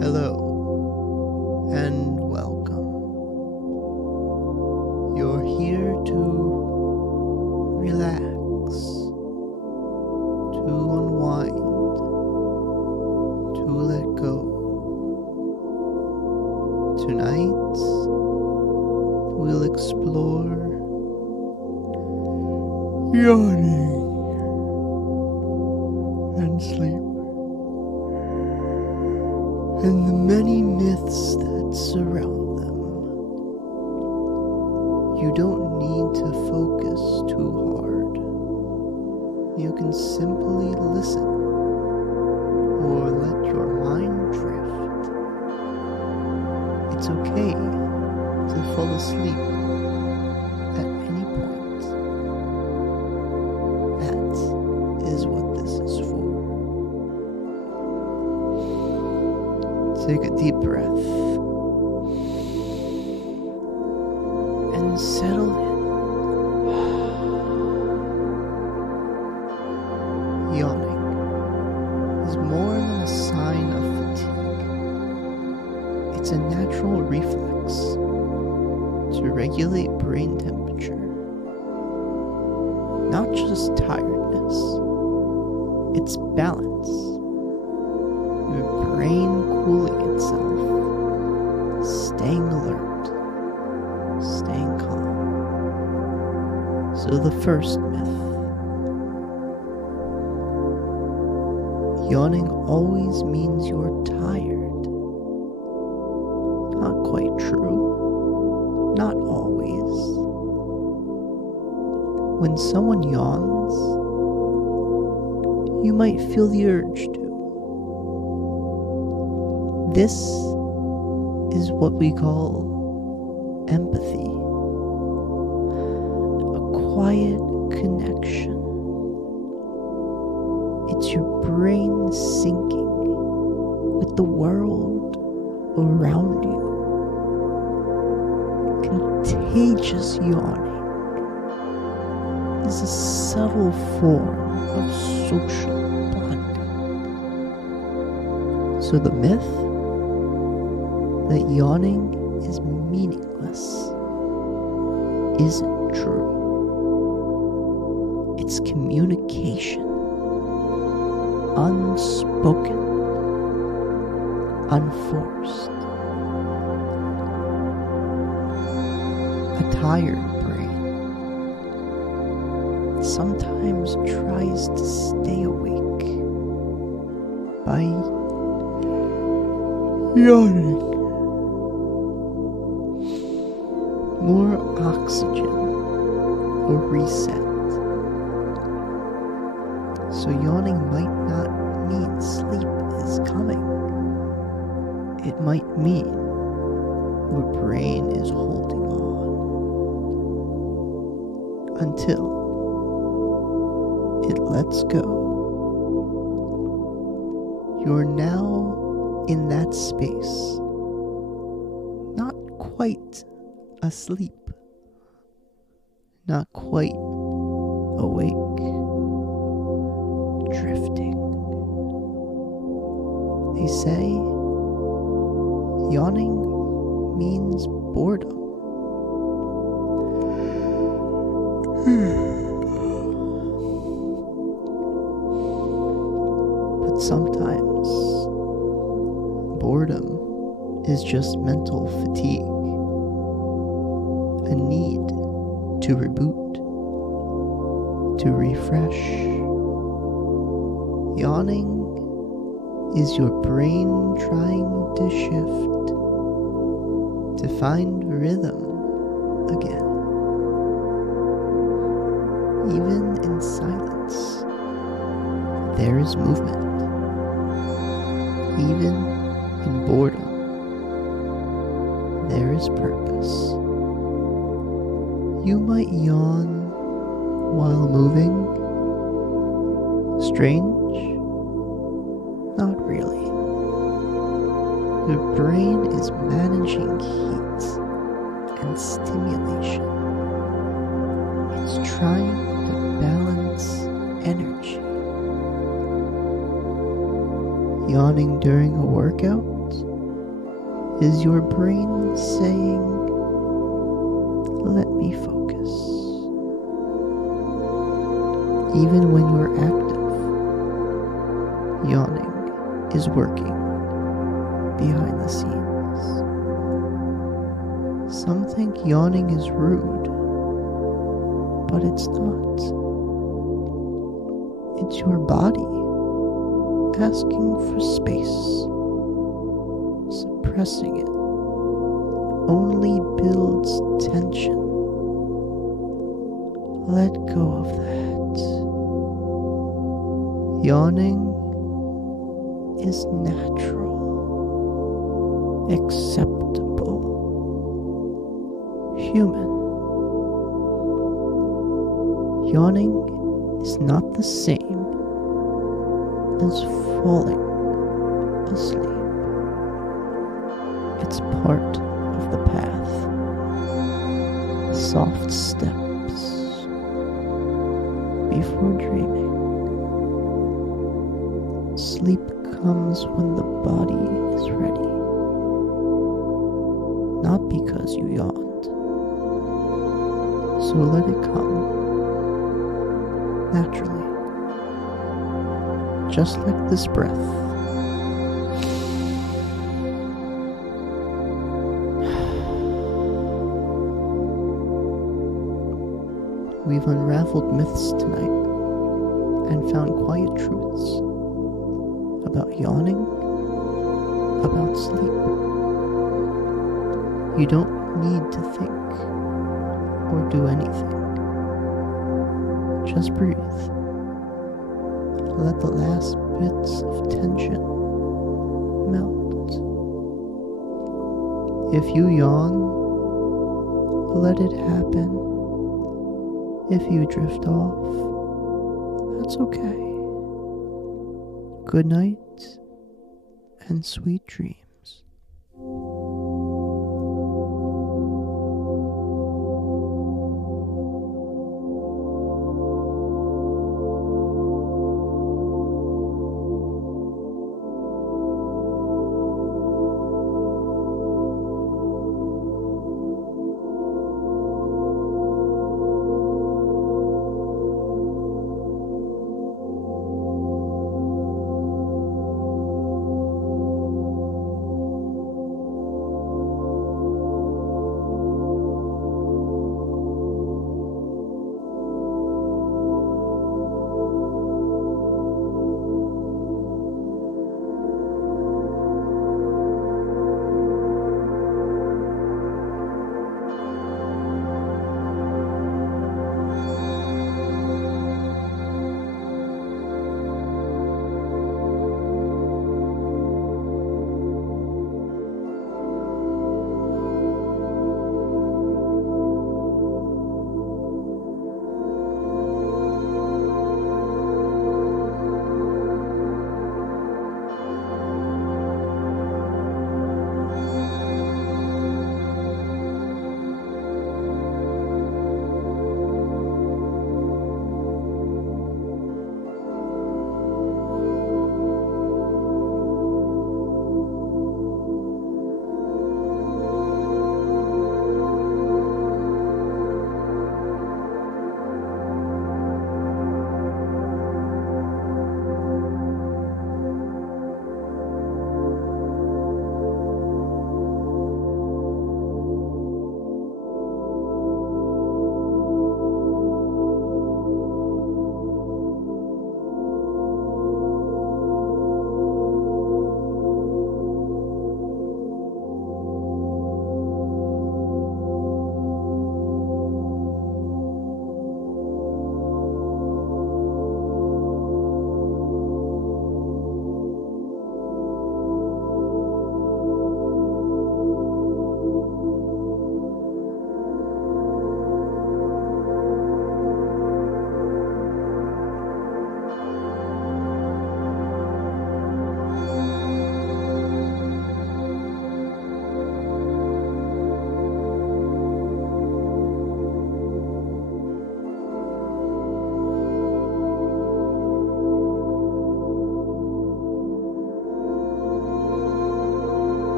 Hello and welcome. You're here to relax, to unwind, to let go. Tonight, we'll explore yawning and sleep, and the many myths that surround them. You don't need to focus too hard. You can simply listen or let your mind drift. It's okay to fall asleep at any point. That is what this is for. Take a deep breath and settle in. Yawning is more than a sign of fatigue. It's a natural reflex to regulate brain temperature. Not just tiredness, it's balance. Your brain cooling itself, staying alert, staying calm. So the first myth: yawning always means you're tired. Not quite true. Not always. When someone yawns, you might feel the urge to. This is what we call empathy, a quiet connection. It's your brain syncing with the world around you. Contagious yawning is a subtle form of social bonding. So the myth that yawning is meaningless isn't true. It's communication, unspoken, unforced. A tired brain sometimes tries to stay awake by yawning. More oxygen, a reset. So yawning might not mean sleep is coming. It might mean your brain is holding on. Until it lets go. You're now in that space. Not quite asleep, not quite awake, drifting. They say yawning means boredom. But sometimes boredom is just mental fatigue. A need to reboot, to refresh. Yawning is your brain trying to shift, to find rhythm again. Even in silence, there is movement. Even in boredom, there is purpose. You might yawn while moving. Strange? Not really. Your brain is managing heat and stimulation. It's trying to balance energy. Yawning during a workout? Is your brain saying, let me focus? Even when you're active, yawning is working behind the scenes. Some think yawning is rude, but it's not. It's your body asking for space. Suppressing it only builds tension. Let go of that. Yawning is natural, acceptable, human. Yawning is not the same as falling asleep. It's part of the path. Soft steps before dreaming. Sleep comes when the body is ready. Not because you yawned. So let it come naturally. Just like this breath. We've unraveled myths tonight and found quiet truths about yawning, about sleep. You don't need to think or do anything. Just breathe. Let the last bits of tension melt. If you yawn, let it happen. If you drift off, that's okay. Good night and sweet dreams.